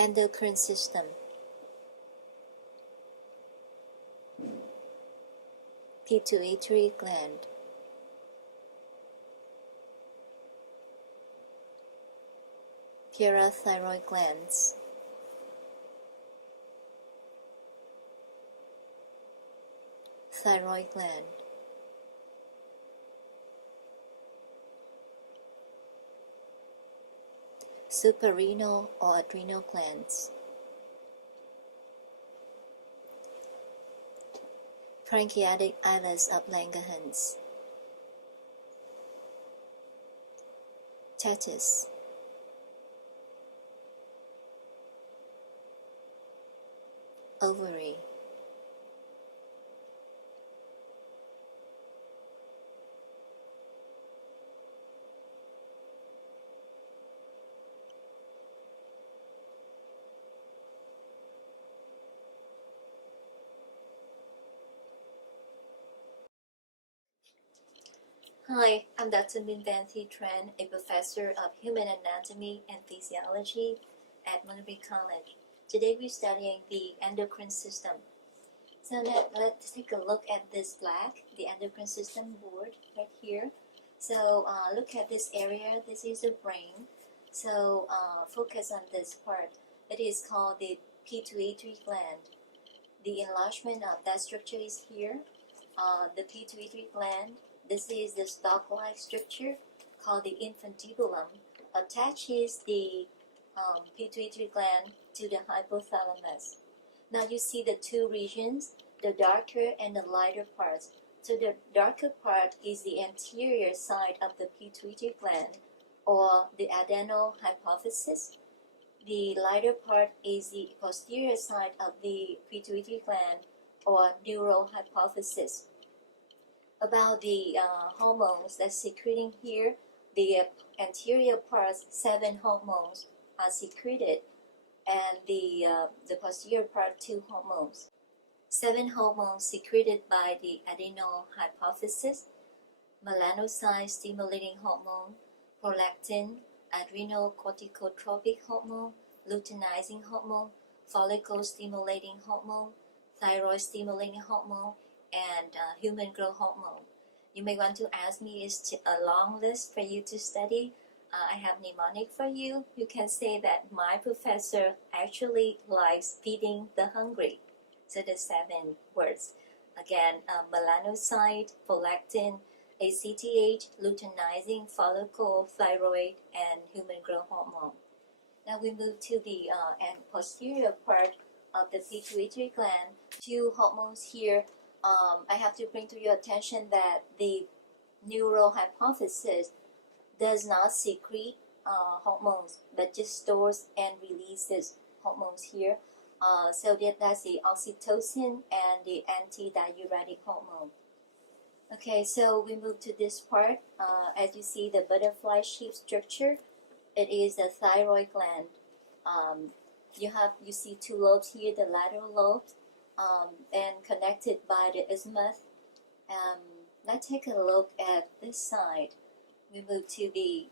Endocrine system. Pituitary gland. Parathyroid glands. Thyroid gland. Suprarenal or adrenal glands. Pancreatic islets of Langerhans. Testis. Ovary. Hi, I'm Dr. Minvanthi Tran, a professor of human anatomy and physiology at Montgomery College. Today we're studying the endocrine system. So let's take a look at this black, the endocrine system board right here. So look at this area. This is the brain. So focus on this part. It is called the pituitary gland. The enlargement of that structure is here. The pituitary gland. This is the stalk-like structure called the infundibulum. Attaches the pituitary gland to the hypothalamus. Now you see the two regions, the darker and the lighter parts. So the darker part is the anterior side of the pituitary gland, or the adrenal hypophysis. The lighter part is the posterior side of the pituitary gland, or neural hypophysis. About the hormones that's secreting here, the anterior parts, 7 hormones are secreted, and the posterior part, 2 hormones. 7 hormones secreted by the adrenal hypophysis: melanocyte stimulating hormone, prolactin, adrenal corticotropic hormone, luteinizing hormone, follicle stimulating hormone, thyroid stimulating hormone, and human growth hormone. You may want to ask me, is a long list for you to study? I have mnemonic for you. You can say that my professor actually likes feeding the hungry. So the 7 words. Again, melanocyte, prolactin, ACTH, luteinizing, follicle, thyroid, and human growth hormone. Now we move to the posterior part of the pituitary gland. 2 hormones here. I have to bring to your attention that the neural hypophysis does not secrete hormones, but just stores and releases hormones here. So that's the oxytocin and the antidiuretic hormone. Okay, so we move to this part. As you see, the butterfly-shaped structure, it is the thyroid gland. You see 2 lobes here, the lateral lobes, and connected by the isthmus. Let's take a look at this side. We move to the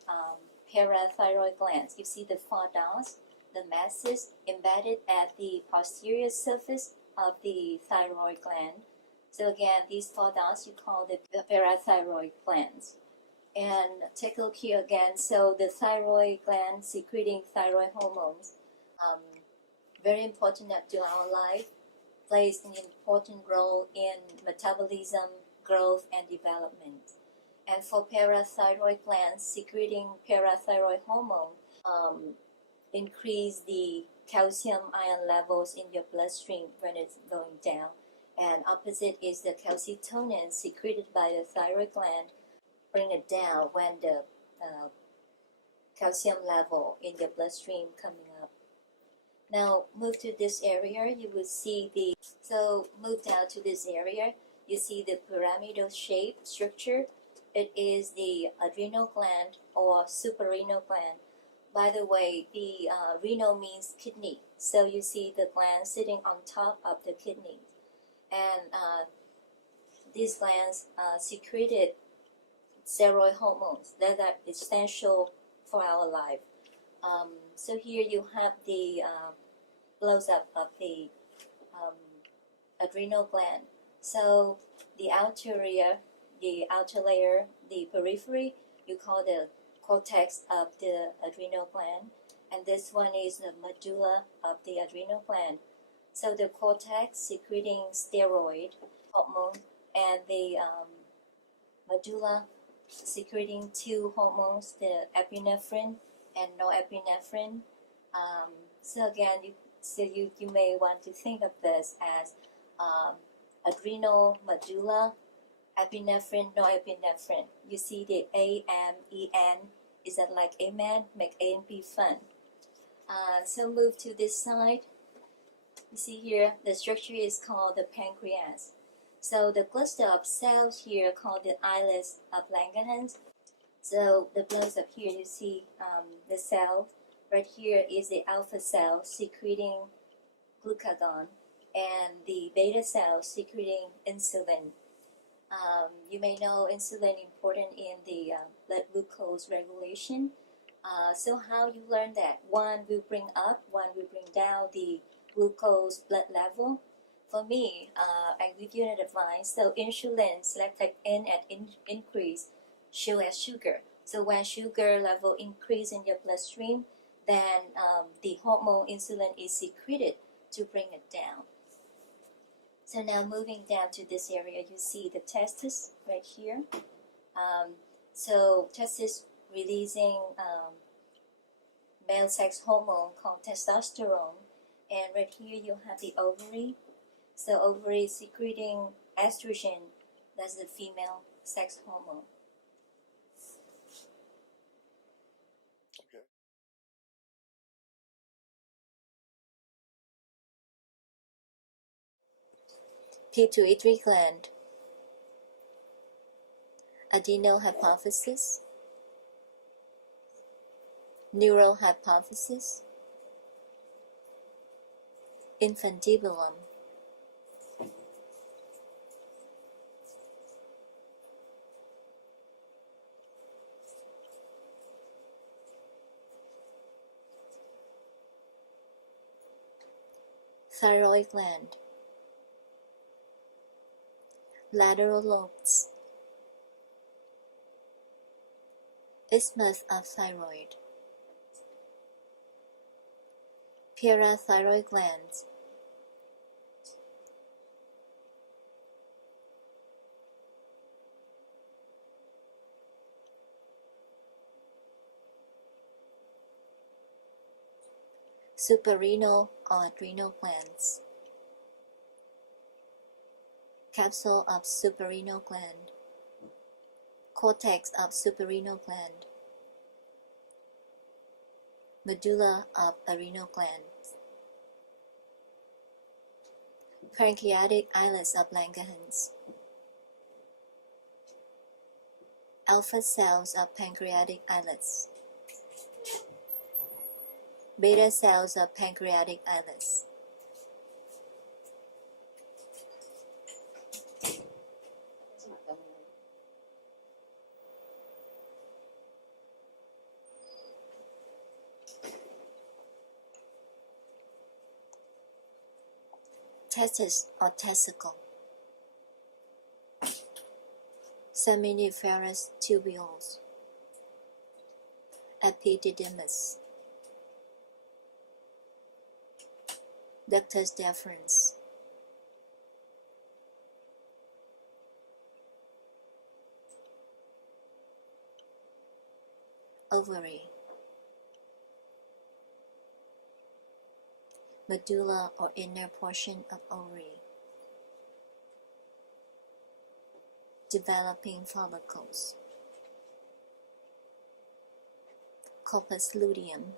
parathyroid glands. You see the 4 dots, the masses embedded at the posterior surface of the thyroid gland. So again, these 4 dots you call the parathyroid glands. And take a look here again. So the thyroid gland secreting thyroid hormones, very important to our life, plays an important role in metabolism, growth, and development. And for parathyroid glands secreting parathyroid hormone, increase the calcium ion levels in your bloodstream when it's going down. And opposite is the calcitonin secreted by the thyroid gland, bring it down when the calcium level in your bloodstream coming up. Now move to this area, you will see move down to this area, you see the pyramidal shape structure. It is the adrenal gland or suprarenal gland. By the way, the renal means kidney, so you see the gland sitting on top of the kidney. And these glands secreted steroid hormones that are essential for our life. So here you have the close-up of the adrenal gland. So the outer layer, the periphery, you call the cortex of the adrenal gland, and this one is the medulla of the adrenal gland. So the cortex secreting steroid hormone, and the medulla secreting two hormones, the epinephrine and norepinephrine. So again, you may want to think of this as adrenal medulla, epinephrine, norepinephrine. You see the A-M-E-N, is that like amen? Make A and B fun. So move to this side. You see here, the structure is called the pancreas. So the cluster of cells here called the islets of Langerhans. So the close up here, you see the cell. Right here is the alpha cell secreting glucagon, and the beta cell secreting insulin. You may know insulin important in the blood glucose regulation. So how you learn that? One will bring up, one will bring down the glucose blood level. For me, I give you an advice. So insulin selected N at increase, show as sugar. So when sugar level increase in your bloodstream, then the hormone insulin is secreted to bring it down. So now moving down to this area, you see the testis right here. So testis releasing male sex hormone called testosterone, and right here you have the ovary. So ovary is secreting estrogen, that's the female sex hormone. Okay. Pituitary gland, adrenal hypophysis, neural hypophysis, infundibulum, thyroid gland, lateral lobes, isthmus of thyroid, parathyroid glands, suprarenal or adrenal glands, capsule of suprarenal gland, cortex of suprarenal gland, medulla of adrenal gland, pancreatic islets of Langerhans, alpha cells of pancreatic islets, beta cells of pancreatic islets, testis or testicle, seminiferous tubules, epididymis, ductus deferens, ovary, medulla or inner portion of ovary, developing follicles, corpus luteum,